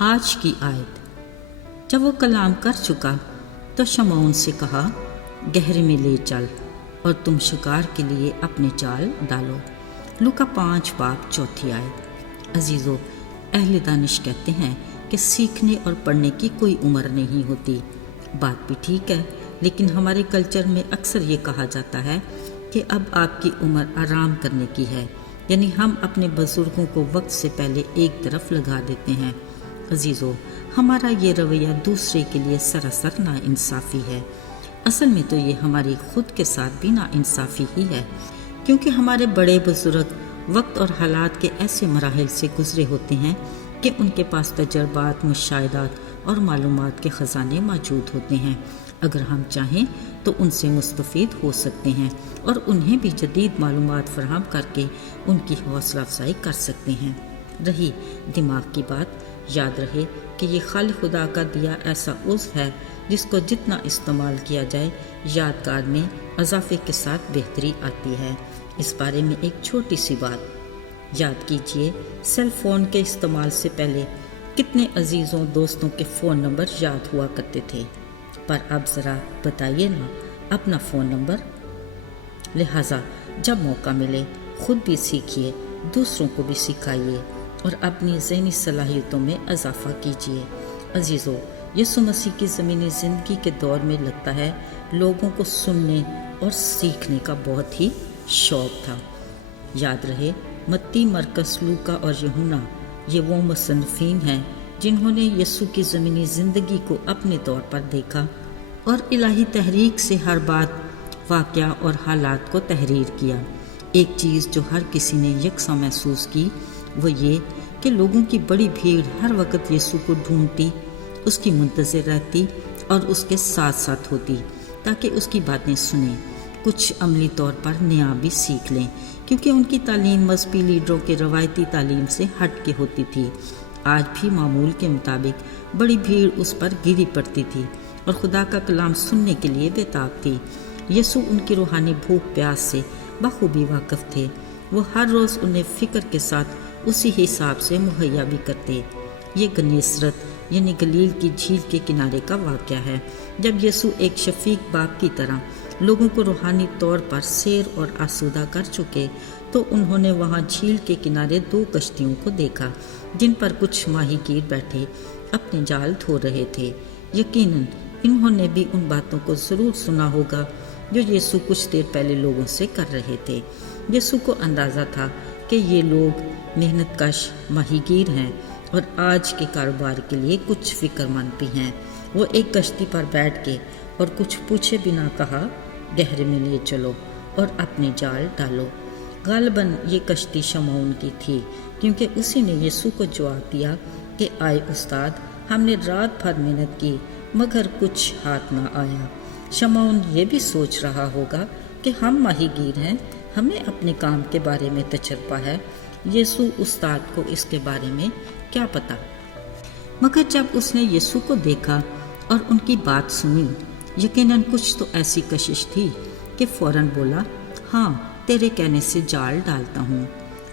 آج کی آیت۔ جب وہ کلام کر چکا تو شمعون سے کہا، گہرے میں لے چل اور تم شکار کے لیے اپنے جال ڈالو۔ لوکا 5 باب 4 آیت۔ عزیزو، اہل دانش کہتے ہیں کہ سیکھنے اور پڑھنے کی کوئی عمر نہیں ہوتی۔ بات بھی ٹھیک ہے، لیکن ہمارے کلچر میں اکثر یہ کہا جاتا ہے کہ اب آپ کی عمر آرام کرنے کی ہے، یعنی ہم اپنے بزرگوں کو وقت سے پہلے ایک طرف لگا دیتے ہیں۔ عزیزو، ہمارا یہ رویہ دوسرے کے لیے سراسر نا انصافی ہے۔ اصل میں تو یہ ہماری خود کے ساتھ بھی نا انصافی ہی ہے، کیونکہ ہمارے بڑے بزرگ وقت اور حالات کے ایسے مراحل سے گزرے ہوتے ہیں کہ ان کے پاس تجربات، مشاہدات اور معلومات کے خزانے موجود ہوتے ہیں۔ اگر ہم چاہیں تو ان سے مستفید ہو سکتے ہیں اور انہیں بھی جدید معلومات فراہم کر کے ان کی حوصلہ افزائی کر سکتے ہیں۔ رہی دماغ کی بات، یاد رہے کہ یہ خالق خدا کا دیا ایسا عضو ہے جس کو جتنا استعمال کیا جائے یادگار میں اضافے کے ساتھ بہتری آتی ہے۔ اس بارے میں ایک چھوٹی سی بات یاد کیجئے، سیل فون کے استعمال سے پہلے کتنے عزیزوں دوستوں کے فون نمبر یاد ہوا کرتے تھے، پر اب ذرا بتائیے نا اپنا فون نمبر۔ لہٰذا جب موقع ملے خود بھی سیکھیے، دوسروں کو بھی سکھائیے اور اپنی ذہنی صلاحیتوں میں اضافہ کیجیے۔ عزیزو، یسوع مسیح کی زمینی زندگی کے دور میں لگتا ہے لوگوں کو سننے اور سیکھنے کا بہت ہی شوق تھا۔ یاد رہے، متی، مرکز، لوکا اور یوحنا یہ وہ مصنفین ہیں جنہوں نے یسوع کی زمینی زندگی کو اپنے طور پر دیکھا اور الہی تحریک سے ہر بات، واقعہ اور حالات کو تحریر کیا۔ ایک چیز جو ہر کسی نے یکساں محسوس کی وہ یہ کہ لوگوں کی بڑی بھیڑ ہر وقت یسوع کو ڈھونڈتی، اس کی منتظر رہتی اور اس کے ساتھ ساتھ ہوتی تاکہ اس کی باتیں سنیں، کچھ عملی طور پر نیا بھی سیکھ لیں، کیونکہ ان کی تعلیم مذہبی لیڈروں کے روایتی تعلیم سے ہٹ کے ہوتی تھی۔ آج بھی معمول کے مطابق بڑی بھیڑ اس پر گری پڑتی تھی اور خدا کا کلام سننے کے لیے بےتاب تھی۔ یسوع ان کی روحانی بھوک پیاس سے بخوبی واقف تھے۔ وہ ہر روز انہیں فکر کے ساتھ اسی حساب سے مہیا بھی کرتے۔ یہ گنیسرت یعنی گلیل کی جھیل کے کنارے کا واقعہ ہے، جب یسوع ایک شفیق باپ کی طرح لوگوں کو روحانی طور پر سیر اور آسودہ کر چکے تو انہوں نے وہاں جھیل کے کنارے 2 کشتیوں کو دیکھا جن پر کچھ ماہی گیر بیٹھے اپنے جال دھو رہے تھے۔ یقیناً انہوں نے بھی ان باتوں کو ضرور سنا ہوگا جو یسوع کچھ دیر پہلے لوگوں سے کر رہے تھے۔ یسوع کو اندازہ تھا کہ یہ لوگ محنت کش ماہی گیر ہیں اور آج کے کاروبار کے لیے کچھ فکر مند بھی ہیں۔ وہ ایک کشتی پر بیٹھ کے اور کچھ پوچھے بنا کہا، گہرے میں لیے چلو اور اپنے جال ڈالو۔ غالباً یہ کشتی شمعون کی تھی، کیونکہ اسی نے یسوع کو جواب دیا کہ آئے استاد، ہم نے رات بھر محنت کی مگر کچھ ہاتھ نہ آیا۔ شمعون یہ بھی سوچ رہا ہوگا کہ ہم ماہی گیر ہیں، ہمیں اپنے کام کے بارے میں تجربہ ہے، یسوع استاد کو اس کے بارے میں کیا پتا؟ مگر جب اس نے یسوع کو دیکھا اور ان کی بات سنی، یقیناً کچھ تو ایسی کشش تھی کہ فوراً بولا، ہاں، تیرے کہنے سے جال ڈالتا ہوں۔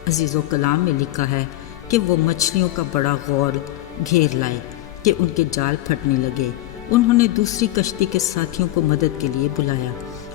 عزیزو، کلام میں لکھا ہے کہ وہ مچھلیوں کا بڑا غور گھیر لائے کہ ان کے جال پھٹنے لگے۔ انہوں نے دوسری کشتی کے ساتھیوں کو مدد کے لیے بلایا۔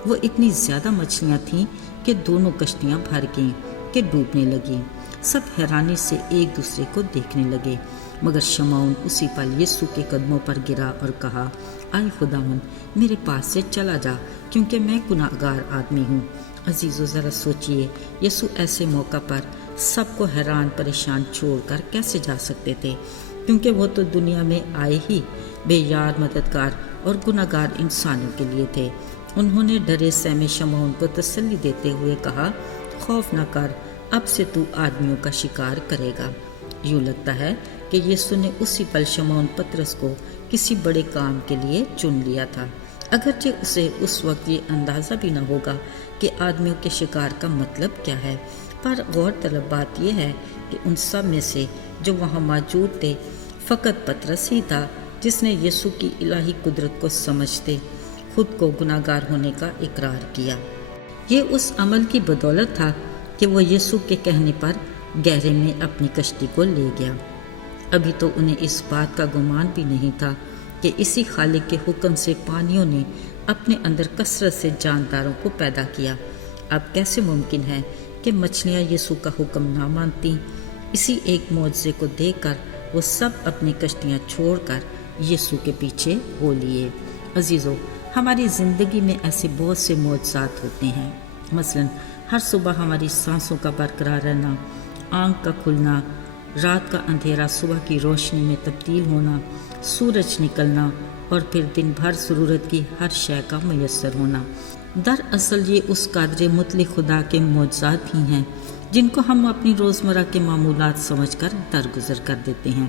وہ اتنی زیادہ مچھلیاں تھیں کہ دونوں کشتیاں بھر گئیں کہ ڈوبنے لگیں۔ سب حیرانی سے ایک دوسرے کو دیکھنے لگے، مگر شمعون اسی پل یسوع کے قدموں پر گرا اور کہا، آئے خداوند، میرے پاس سے چلا جا، کیونکہ میں گناہ گار آدمی ہوں۔ عزیزو، ذرا سوچئے، یسوع ایسے موقع پر سب کو حیران پریشان چھوڑ کر کیسے جا سکتے تھے، کیونکہ وہ تو دنیا میں آئے ہی بے یار مددگار اور گناہ گار انسانوں کے لیے تھے۔ انہوں نے ڈرے سہمے شمعون کو تسلی دیتے ہوئے کہا، خوف نہ کر، اب سے تو آدمیوں کا شکار کرے گا۔ یوں لگتا ہے کہ یسوع نے اسی پل شمعون پطرس کو کسی بڑے کام کے لیے چن لیا تھا، اگرچہ اسے اس وقت یہ اندازہ بھی نہ ہوگا کہ آدمیوں کے شکار کا مطلب کیا ہے۔ پر غور طلب بات یہ ہے کہ ان سب میں سے جو وہاں موجود تھے، فقط پطرس ہی تھا جس نے یسوع کی الہی قدرت کو سمجھتے خود کو گناہ گار ہونے کا اقرار کیا۔ یہ اس عمل کی بدولت تھا کہ وہ یسوع کے کہنے پر گہرے میں اپنی کشتی کو لے گیا۔ ابھی تو انہیں اس بات کا گمان بھی نہیں تھا کہ اسی خالق کے حکم سے پانیوں نے اپنے اندر کثرت سے جانداروں کو پیدا کیا۔ اب کیسے ممکن ہے کہ مچھلیاں یسوع کا حکم نہ مانتیں؟ اسی ایک معجزے کو دیکھ کر وہ سب اپنی کشتیاں چھوڑ کر یسوع کے پیچھے ہو لیے۔ عزیزو، ہماری زندگی میں ایسے بہت سے معجزات ہوتے ہیں۔ مثلا ہر صبح ہماری سانسوں کا برقرار رہنا، آنکھ کا کھلنا، رات کا اندھیرا صبح کی روشنی میں تبدیل ہونا، سورج نکلنا اور پھر دن بھر ضرورت کی ہر شے کا میسر ہونا۔ دراصل یہ اس قادر مطلق خدا کے معجزات ہی ہیں جن کو ہم اپنی روزمرہ کے معمولات سمجھ کر درگزر کر دیتے ہیں۔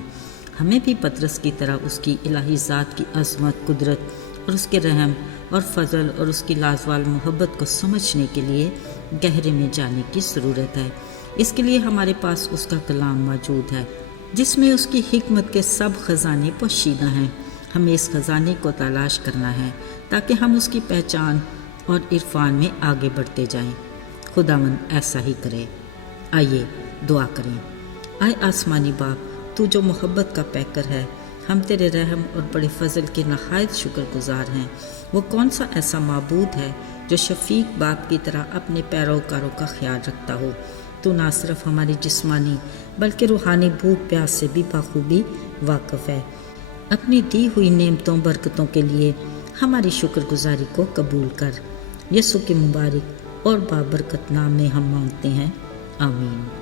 ہمیں بھی پطرس کی طرح اس کی الہی ذات کی عظمت، قدرت اور اس کے رحم اور فضل اور اس کی لازوال محبت کو سمجھنے کے لیے گہرے میں جانے کی ضرورت ہے۔ اس کے لیے ہمارے پاس اس کا کلام موجود ہے جس میں اس کی حکمت کے سب خزانے پوشیدہ ہیں۔ ہمیں اس خزانے کو تلاش کرنا ہے تاکہ ہم اس کی پہچان اور عرفان میں آگے بڑھتے جائیں۔ خداوند ایسا ہی کرے۔ آئیے دعا کریں۔ اے آسمانی باپ، تو جو محبت کا پیکر ہے، ہم تیرے رحم اور بڑے فضل کے نہایت شکر گزار ہیں۔ وہ کون سا ایسا معبود ہے جو شفیق باپ کی طرح اپنے پیروکاروں کا خیال رکھتا ہو؟ تو نہ صرف ہماری جسمانی بلکہ روحانی بھوک پیاس سے بھی بخوبی واقف ہے۔ اپنی دی ہوئی نعمتوں برکتوں کے لیے ہماری شکر گزاری کو قبول کر۔ یسوع کے مبارک اور بابرکت نام میں ہم مانگتے ہیں، آمین۔